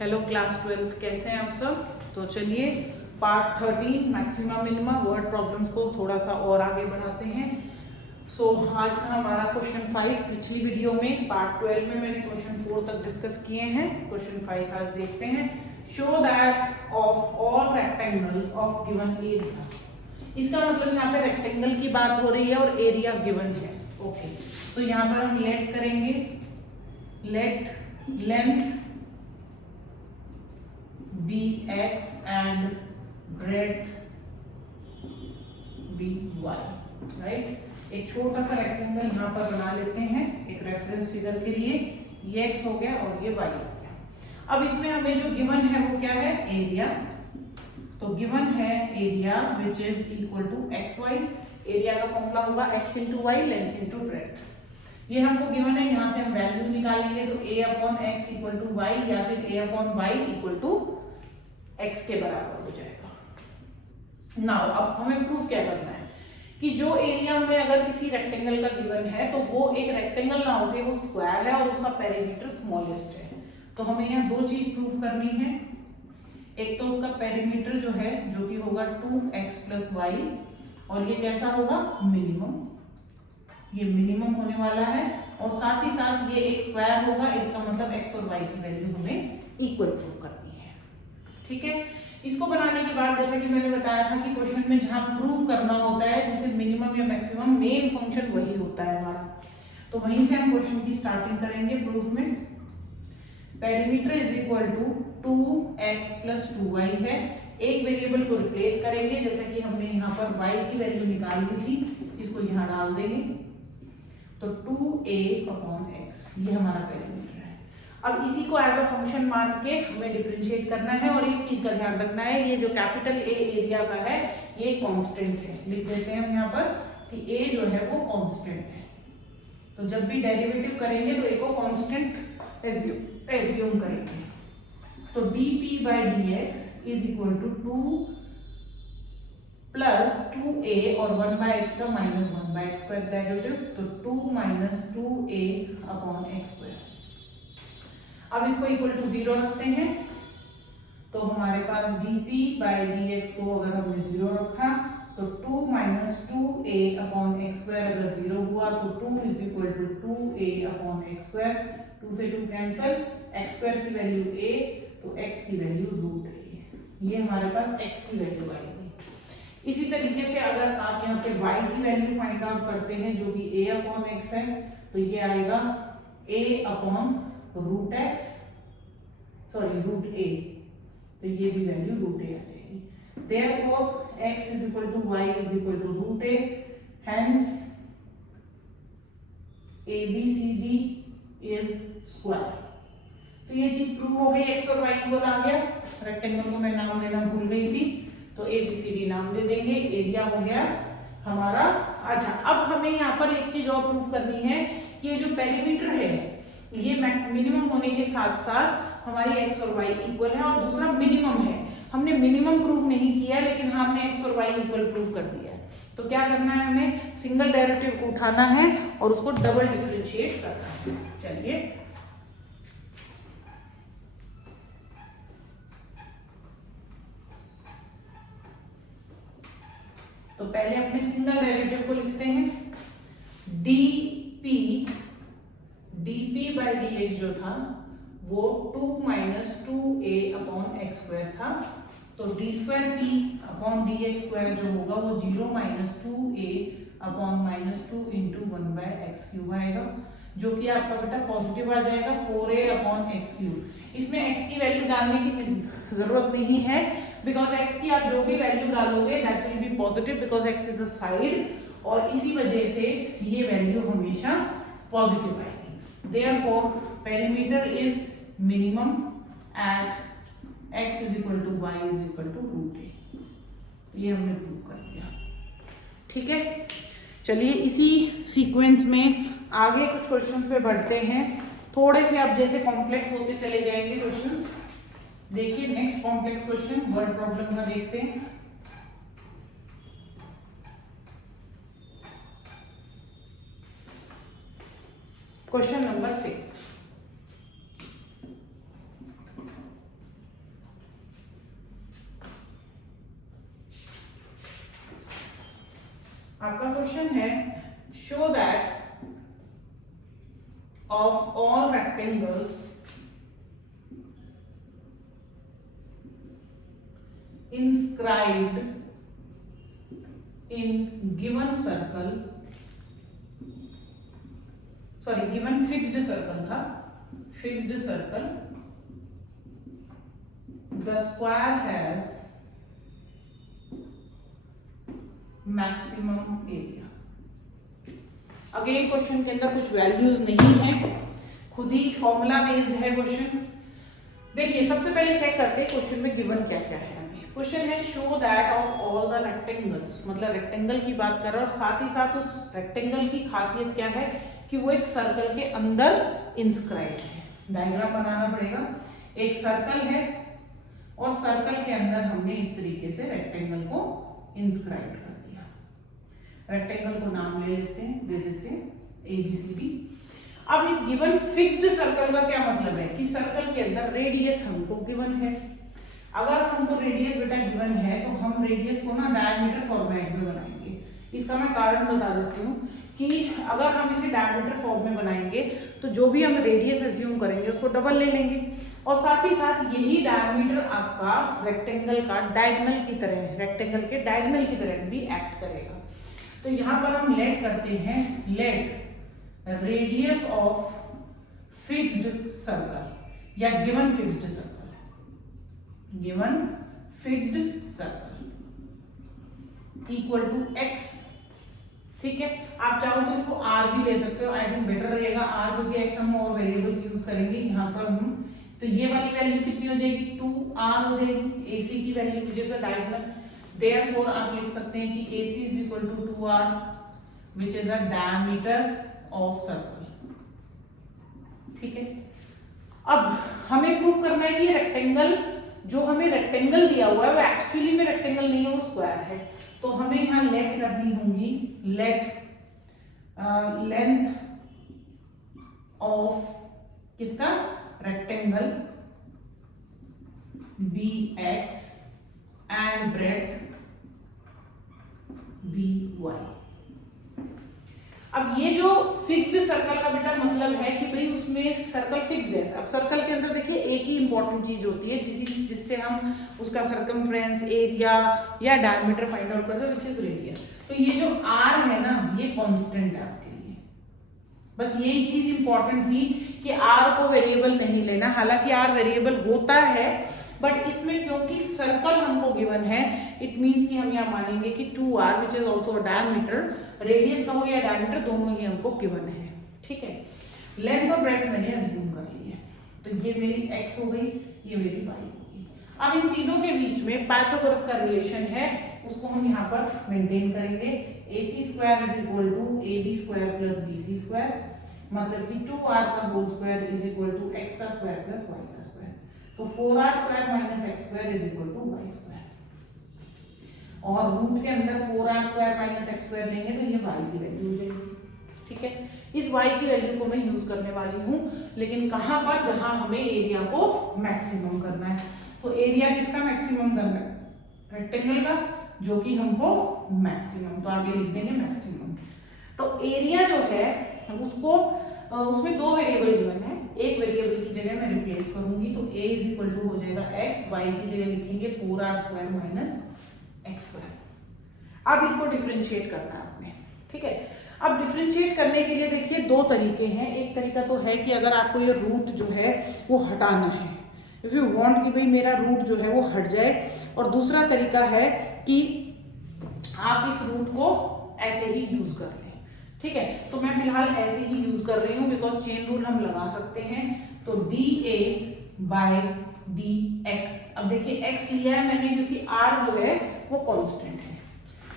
Hello class 12 कैसे हैं आप सब। तो चलिए part 13 maxima minima word problems को थोड़ा सा और आगे बढ़ाते हैं। आज का हमारा क्वेश्चन 5, पिछली वीडियो में पार्ट 12 में मैंने क्वेश्चन 4 तक डिस्कस किए हैं। क्वेश्चन 5 आज देखते हैं। Show that of all rectangles of given area. इसका मतलब यहाँ पे रेक्टेंगल की बात हो रही है और एरिया गिवन है। ओके, तो यहाँ पर हम लेट करेंगे, let length be x and breadth be y. Right, एक छोटा सा रेक्टेंगल यहाँ पर बना लेते हैं एक रेफरेंस फिगर के लिए। ये एक्स हो गया और ये वाई हो गया। अब इसमें हमें जो गिवन है वो क्या है, एरिया। तो गिवन है area which is equal to x y. Area का फॉर्मूला होगा x into y, length into breadth. ये हमको गिवन है, यहाँ से हम वैल्यू निकालेंगे तो a upon x equal to y या फिर a upon y equal to x के बराबर हो जाएगा। नाउ अब हमें प्रूफ क्या करना है कि जो एरिया हमें अगर किसी रेक्टेंगल का गिवन है तो वो एक रेक्टेंगल ना होके वो स्क्वायर है और उसका पेरीमीटर स्मॉलेस्ट है। तो हमें यहाँ दो चीज प्रूफ करनी है। एक तो उसका पेरीमीटर जो है जो कि होगा 2x प्लस वाई, और ये कैसा होगा, मिनिमम। ये मिनिमम होने वाला है और साथ ही साथ ये एक स्क्वायर होगा। इसका मतलब x और y की वैल्यू हमें इक्वल प्रूव करनी है। ठीक है, इसको बनाने के बाद जैसे कि मैंने बताया था कि क्वेश्चन में जहां प्रूव करना होता है जैसे मिनिमम या मैक्सिमम, मेन फंक्शन वही होता है हमारा। तो वहीं से हम क्वेश्चन की स्टार्टिंग करेंगे प्रूफ में। Perimeter is equal to 2x plus 2y है। एक वेरिएबल को रिप्लेस करेंगे, जैसे कि हमने यहाँ पर y की वैल्यू निकाल ली थी, इसको यहाँ डाल देंगे तो 2a अपॉन x ये हमारा पेरीमीटर है। अब इसी को एज अ फंक्शन मान के हमें डिफरेंशिएट करना है। और एक चीज का ध्यान रखना है, ये जो कैपिटल A एरिया का है ये कांस्टेंट है। लिख देते हैं हम यहाँ पर कि a जो है वो कांस्टेंट है। तो जब भी डेरिवेटिव करेंगे तो a को कांस्टेंट एज्यूम करेंगे। तो dp by dx is equal to 2 plus 2a और 1 बाय एक्स का minus 1 by x square derivative, तो 2 minus 2a upon x square. अब इसको इक्वल टू 0 रखते हैं तो हमारे पास dp बाई dx को अगर हमने 0 रखा तो 2 minus 2a upon x square अगर 0 हुआ तो 2 is equal to 2a upon x square. 2 से 2 कैंसिल, एक्स स्क्वायर की वैल्यू a तो x की वैल्यू रूट a। ये हमारे पास x की वैल्यू आएगी। इसी तरीके से अगर आप यहाँ पे y की वैल्यू फाइंड आउट करते हैं जो कि a अपॉन एक्स है तो ये आएगा a upon root x, sorry root a, तो ये भी वैल्यू रूट a आ जाएगी। Therefore x is equal to y is equal to root a, hence ABCD is square. तो ये चीज प्रूव हो गई, x और y इक्वल आ गया। रेक्टेंगल को मैं नाम देना भूल गई थी तो ABCD नाम दे देंगे। एरिया हो गया हमारा। अच्छा, अब हमें यहाँ पर एक चीज और प्रूफ करनी है कि ये जो पेरीमीटर है ये मिनिमम होने के साथ साथ हमारी x और y इक्वल है, और दूसरा मिनिमम है। हमने मिनिमम प्रूफ नहीं किया लेकिन हमने x और y इक्वल प्रूफ कर दिया है। तो क्या करना है, हमें सिंगल डेरिवेटिव को उठाना है और उसको डबल डिफरेंशिएट करना है। चलिए, तो पहले अपने सिंगल डेरिवेटिव को लिखते हैं। dp बाई dx जो था वो 2 minus 2a upon x square था। तो d square p upon d x square जो होगा वो 0 minus 2a upon minus 2 into 1 by x cube आएगा, जो कि आपका बेटा पॉजिटिव आ जाएगा 4a अपॉन एक्स क्यूब। इसमें x की वैल्यू डालने की जरूरत नहीं है बिकॉज x की आप जो भी वैल्यू डालोगे that will be positive because x is a side, और इसी वजह से ये वैल्यू हमेशा पॉजिटिव आएगी। Therefore perimeter is minimum at x is equal to y is equal to root a। ये हमने प्रूव कर दिया। ठीक है, चलिए इसी सीक्वेंस में आगे कुछ क्वेश्चन पे बढ़ते हैं। थोड़े से अब जैसे कॉम्प्लेक्स होते चले जाएंगे क्वेश्चंस। देखिए next complex question word problem का देखते हैं। Question number 6। आपका क्वेश्चन है show that of all rectangles inscribed in given circle, sorry given fixed circle था, fixed circle, the square has maximum area. Again question के अंदर कुछ वैल्यूज नहीं है, खुद ही फॉर्मूला बेस्ड है क्वेश्चन। देखिए सबसे पहले चेक करते हैं क्वेश्चन में गिवन क्या क्या है। क्वेश्चन है show that of all the rectangles, मतलब रेक्टेंगल की बात कर रहा है और साथ ही साथ उस रेक्टेंगल की खासियत क्या है कि वो एक सर्कल के अंदर इंस्क्राइब है। डायग्राम बनाना पड़ेगा, एक सर्कल है और सर्कल के अंदर हमने इस तरीके से रेक्टेंगल को इंस्क्राइब कर दिया। रेक्टेंगल को नाम ले लेते हैं, दे देते हैं ABCD। अब इस गिवन फिक्स्ड सर्कल का क्या मतलब है कि सर्कल के अंदर रेडियस हमको गिवन है। अगर हमको रेडियस बेटा गिवन है तो हम रेडियस को ना डायमीटर फॉर्मेट में बनाएंगे। इसका मैं कारण बता देती हूँ कि अगर हम इसे डायमीटर फॉर्म में बनाएंगे तो जो भी हम रेडियस एज्यूम करेंगे उसको डबल ले लेंगे और साथ ही साथ यही डायमीटर आपका रेक्टेंगल का डायगोनल की तरह, रेक्टेंगल के डायगोनल की तरह भी एक्ट करेगा। तो यहाँ पर हम लेट करते हैं, let radius of fixed circle या given fixed circle, given fixed circle equal to x। ठीक है, आप चाहो तो इसको r भी ले सकते हो, आई थिंक बेटर रहेगा r, क्योंकि x हम और वेरिएबल्स यूज करेंगे यहाँ पर हम। तो ये वाली वैल्यू कितनी हो जाएगी 2r हो जाएगी, AC की value which is a diagonal. Therefore आप लिख सकते हैं कि AC is equal to 2r which is a diameter of circle. ठीक है, अब हमें प्रूफ करना है कि रेक्टेंगल जो हमें रेक्टेंगल दिया हुआ है वो एक्चुअली में रेक्टेंगल नहीं है, वो स्क्वायर है। तो हमें यहाँ लेट करनी होंगी, लेट लेंथ ऑफ किसका rectangle BX and breadth BY। अब ये जो फिक्स्ड सर्कल का बेटा मतलब है कि भाई उसमें सर्कल फिक्स्ड है। अब सर्कल के अंदर देखिए एक ही इंपॉर्टेंट चीज होती है जिससे हम उसका सर्कमफ्रेंस, एरिया या डायमीटर फाइंड आउट करते हैं, विच इज रेडियस। तो ये जो r है ना ये कांस्टेंट है आपके लिए, बस यही चीज इंपॉर्टेंट थी कि r को वेरिएबल नहीं लेना। हालांकि r वेरिएबल होता है बट इसमें क्योंकि सर्कल हमको गिवन है, इट मींस कि हम यहाँ मानेंगे कि 2r which is also diameter, radius का हो या डायमीटर दोनों ही हमको गिवन है। ठीक है, लेंथ और ब्रेड्थ मैंने अज्यूम कर ली है, तो ये मेरी x हो गई, ये मेरी y हो गई। अब इन तीनों के बीच में पाइथागोरस का रिलेशन है, उसको हम यहाँ पर मेंटेन करेंगे। AC square is equal to AB square plus BC square, मतलब कि 2r का whole square is equal to x का स्क्वायर प्लस y का स्क्वायर। तो 4r square minus x square is equal to y square, और root के अंदर 4r square minus x square लेंगे तो ये y की वैल्यू हो जाएगी। ठीक है, इस y की वैल्यू को मैं यूज करने वाली हूँ, लेकिन कहाँ पर, जहां हमें एरिया को मैक्सिमम करना है। तो एरिया किसका मैक्सिमम करना है, रेक्टेंगल का, जो कि हमको मैक्सिमम, तो आगे लिख देंगे मैक्सिमम। तो एरिया जो है उसको उसमें दो वेरिएबल गिवन है, एक वेरिएबल की जगह मैं रिप्लेस करूंगी, तो a इज इक्वल टू हो जाएगा x, y की जगह लिखेंगे 4r square minus x square. अब इसको डिफरेंशिएट करना है आपने। ठीक है, अब डिफरेंशिएट करने के लिए देखिए दो तरीके हैं। एक तरीका तो है कि अगर आपको ये रूट जो है वो हटाना है, इफ यू वांट कि भाई मेरा रूट जो है वो हट जाए, और दूसरा तरीका है कि आप इस रूट को ऐसे ही यूज कर लें। ठीक है, तो मैं फिलहाल ऐसे ही यूज कर रही हूँ बिकॉज चेन रूल हम लगा सकते हैं। तो dA बाय dx, अब देखिए x लिया है मैंने क्योंकि r जो है वो कांस्टेंट है,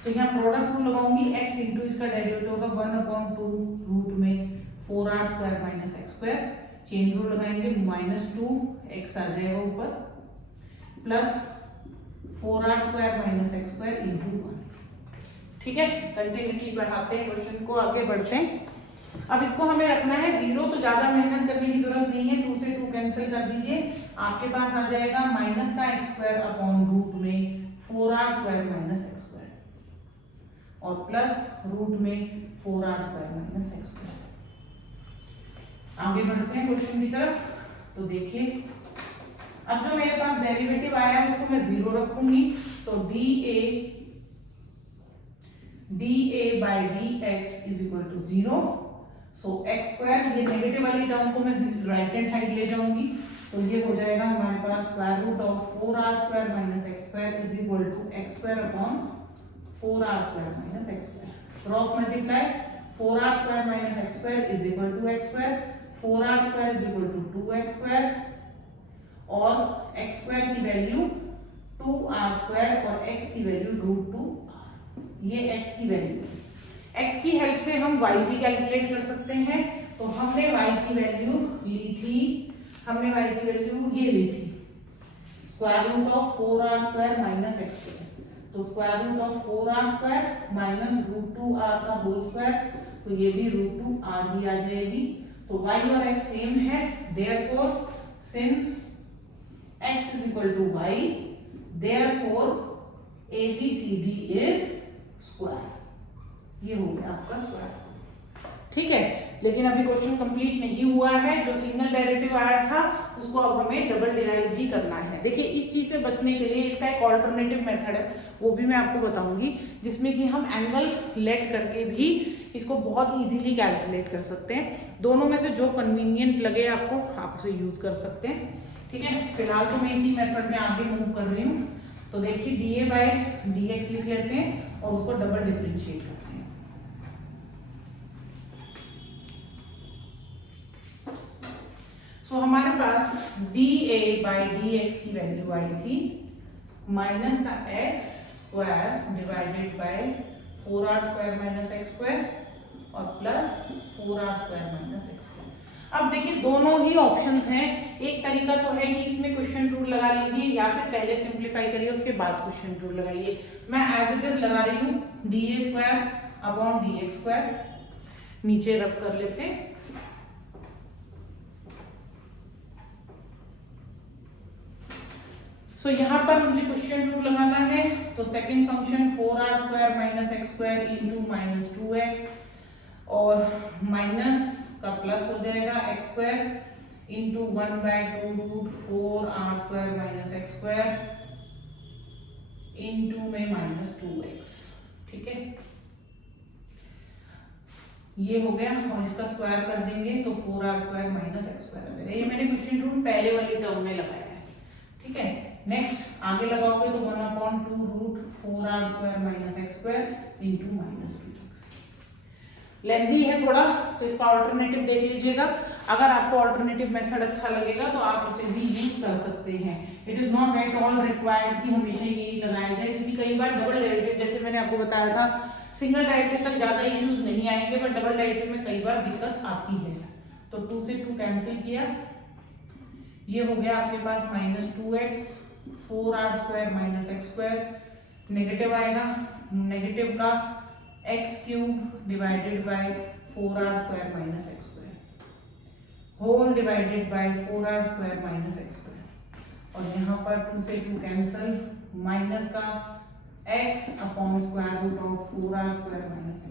तो यहाँ प्रोडक्ट रूल लगाऊंगी, x इंटू इसका डेरिवेटिव होगा 1/2 रूट में 4r square minus x square, chain rule लगाएंगे -2 x आ जाएगा ऊपर plus 4r square minus x square into 1। ठीक है, कंटिन्यूटी बढ़ाते हैं, क्वेश्चन को आगे बढ़ते हैं। अब इसको हमें रखना है 0, तो ज्यादा मेहनत करने की जरूरत नहीं है, 2 से 2 कैंसिल कर दीजिए, आपके पास आ जाएगा माइनस का x स्क्वायर अपॉन रूट में 4r square minus x square. और प्लस रूट में 4r² माइनस x²। आगे बढ़ते हैं क्वेश्चन की तरफ। तो देखिए अब जो मेरे पास डेरिवेटिव आया है उसको मैं 0 रखूंगी, तो dA by dx is equal to 0। So x², ये नेगेटिव वाली टर्म को मैं राइट हैंड साइड ले जाऊंगी, तो ये हो जाएगा हमारे पास square root of 4r² minus x² is equal to x² upon 4r² minus x²। Cross multiply 4r² minus x² is equal to x², 4r² is equal to 2x² और x² की वैल्यू 2r² और x की value √2r। ये x की value, x की help से हम y भी कैलकुलेट कर सकते हैं। तो हमने y की वैल्यू ली थी, हमने y की वैल्यू ये ली थी square root of 4r² minus x²। तो square root of 4r² minus √2r का होल स्क्वायर, तो ये भी √2r ही आ जाएगी। तो y और x सेम है, therefore since x is equal to y, therefore ABCD is square। ये हो गया आपका स्क्वायर। ठीक है, लेकिन अभी क्वेश्चन कंप्लीट नहीं हुआ है। जो सिंगल डेरिवेटिव आया था उसको अब हमें डबल डिराइव भी करना है। देखिए इस चीज से बचने के लिए इसका एक ऑल्टरनेटिव मेथड है, वो भी मैं आपको बताऊंगी, जिसमें कि हम एंगल लेट करके भी इसको बहुत इजीली कैलकुलेट कर सकते हैं। दोनों में से जो कन्वीनियंट लगे आपको, आप उसे यूज कर सकते हैं। ठीक है, फिलहाल तो मैं इसी मेथड में आगे मूव कर रही हूँ। तो देखिए dA बाई dx लिख लेते हैं और उसको डबल डिफरेंशिएट करते हैं। सो हमारे पास dA बाई dx की वैल्यू आई थी माइनस का x² divided by 4r² minus x² और प्लस 4r² माइनस x²। अब देखिए दोनों ही ऑप्शंस हैं। एक तरीका तो है कि इसमें क्वेश्चन रूल लगा लीजिए या फिर पहले सिंप्लीफाई करिए उसके बाद क्वेश्चन रूल लगाइए। मैं एज इट इज लगा रही हूँ dA² अपॉन dx², नीचे रब कर लेते हैं। सो यहाँ पर मुझे क्वेश्चन रूल लगाना है, तो second function 4r² minus x² into minus 2x और माइनस का प्लस हो जाएगा x² into 1/2√4r² minus x² into में माइनस 2x। ठीक है, ये हो गया और इसका स्क्वायर कर देंगे तो 4r² माइनस x² आ जाएगा। ये मैंने क्वेश्चन रूल पहले वाली टर्म में लगाया है। ठीक है, नेक्स्ट आगे लगाओगे तो 1/2√4r² minus x² into minus 2x। लेंदी है थोड़ा, तो इसका ऑल्टरनेटिव देख लीजिएगा। अगर आपको ऑल्टरनेटिव मेथड अच्छा लगेगा तो आप उसे भी यूज कर सकते हैं। It is not at all required कि हमेशा यही लगाया जाए, क्योंकि कई बार डबल डेरिवेटिव, जैसे मैंने आपको बताया था, सिंगल डेरिवेटिव तक ज्यादा इश्यूज नहीं आएंगे, बट डबल डेरिवेटिव में कई बार दिक्कत आती है। तो 2 से 2 कैंसिल किया, ये हो गया आपके पास minus 2x, 4r² minus x², negative आएगा, नेगेटिव का x³ divided by 4r² minus x² whole divided by 4r² minus x², और यहाँ पर 2 से 2 कैंसल, माइनस का x upon square root of 4r² minus x²।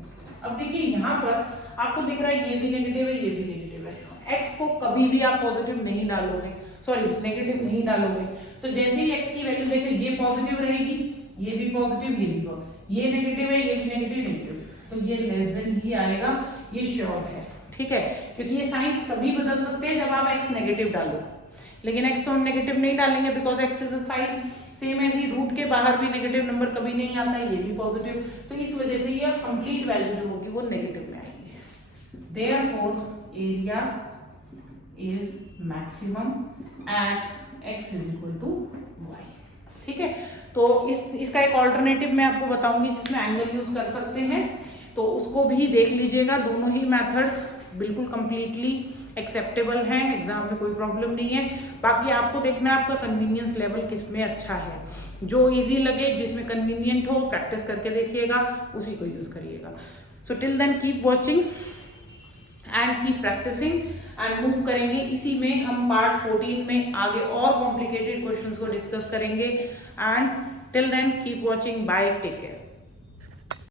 अब देखिए यहाँ पर आपको दिख रहा है ये भी नेगेटिव है, ये भी नेगेटिव है। x को कभी भी आप पॉजिटिव नहीं डालोगे, सॉरी नेगेटिव नहीं डालोगे, तो जैसे ही x की वैल्यू देखो ये पॉजिटिव रहेगी, ये भी पॉजिटिव, ये भी पॉजिटिव, ये नेगेटिव है, ये भी नेगेटिव, तो ये लेस देन ही आएगा, ये श्योर है। ठीक है, क्योंकि ये साइन तभी बदल सकते हैं जब आप x नेगेटिव डालो, लेकिन x तो हम नेगेटिव नहीं डालेंगे because x is a sign. Same ऐसे ही रूट के बाहर भी नेगेटिव नंबर कभी नहीं आता है, ये भी पॉजिटिव, तो इस वजह से ये कंप्लीट वैल्यू जो होगी वो नेगेटिव में आएगी। Therefore area is maximum at x is equal to y। ठीक है, तो इसका एक ऑल्टरनेटिव मैं आपको बताऊंगी जिसमें एंगल यूज कर सकते हैं, तो उसको भी देख लीजिएगा। दोनों ही मेथड्स बिल्कुल कंप्लीटली एक्सेप्टेबल हैं, एग्जाम में कोई प्रॉब्लम नहीं है। बाकी आपको देखना है आपका कन्वीनियंस लेवल किस में अच्छा है, जो इजी लगे, जिसमें कन्वीनियंट हो, प्रैक्टिस करके देखिएगा, उसी को यूज करिएगा। So till then keep watching and keep practising and move करेंगे। इसी में हम पार्ट 14 में आगे और कॉम्प्लिकेटेड क्वेश्चंस को डिस्कस करेंगे। And till then keep watching, bye, take care.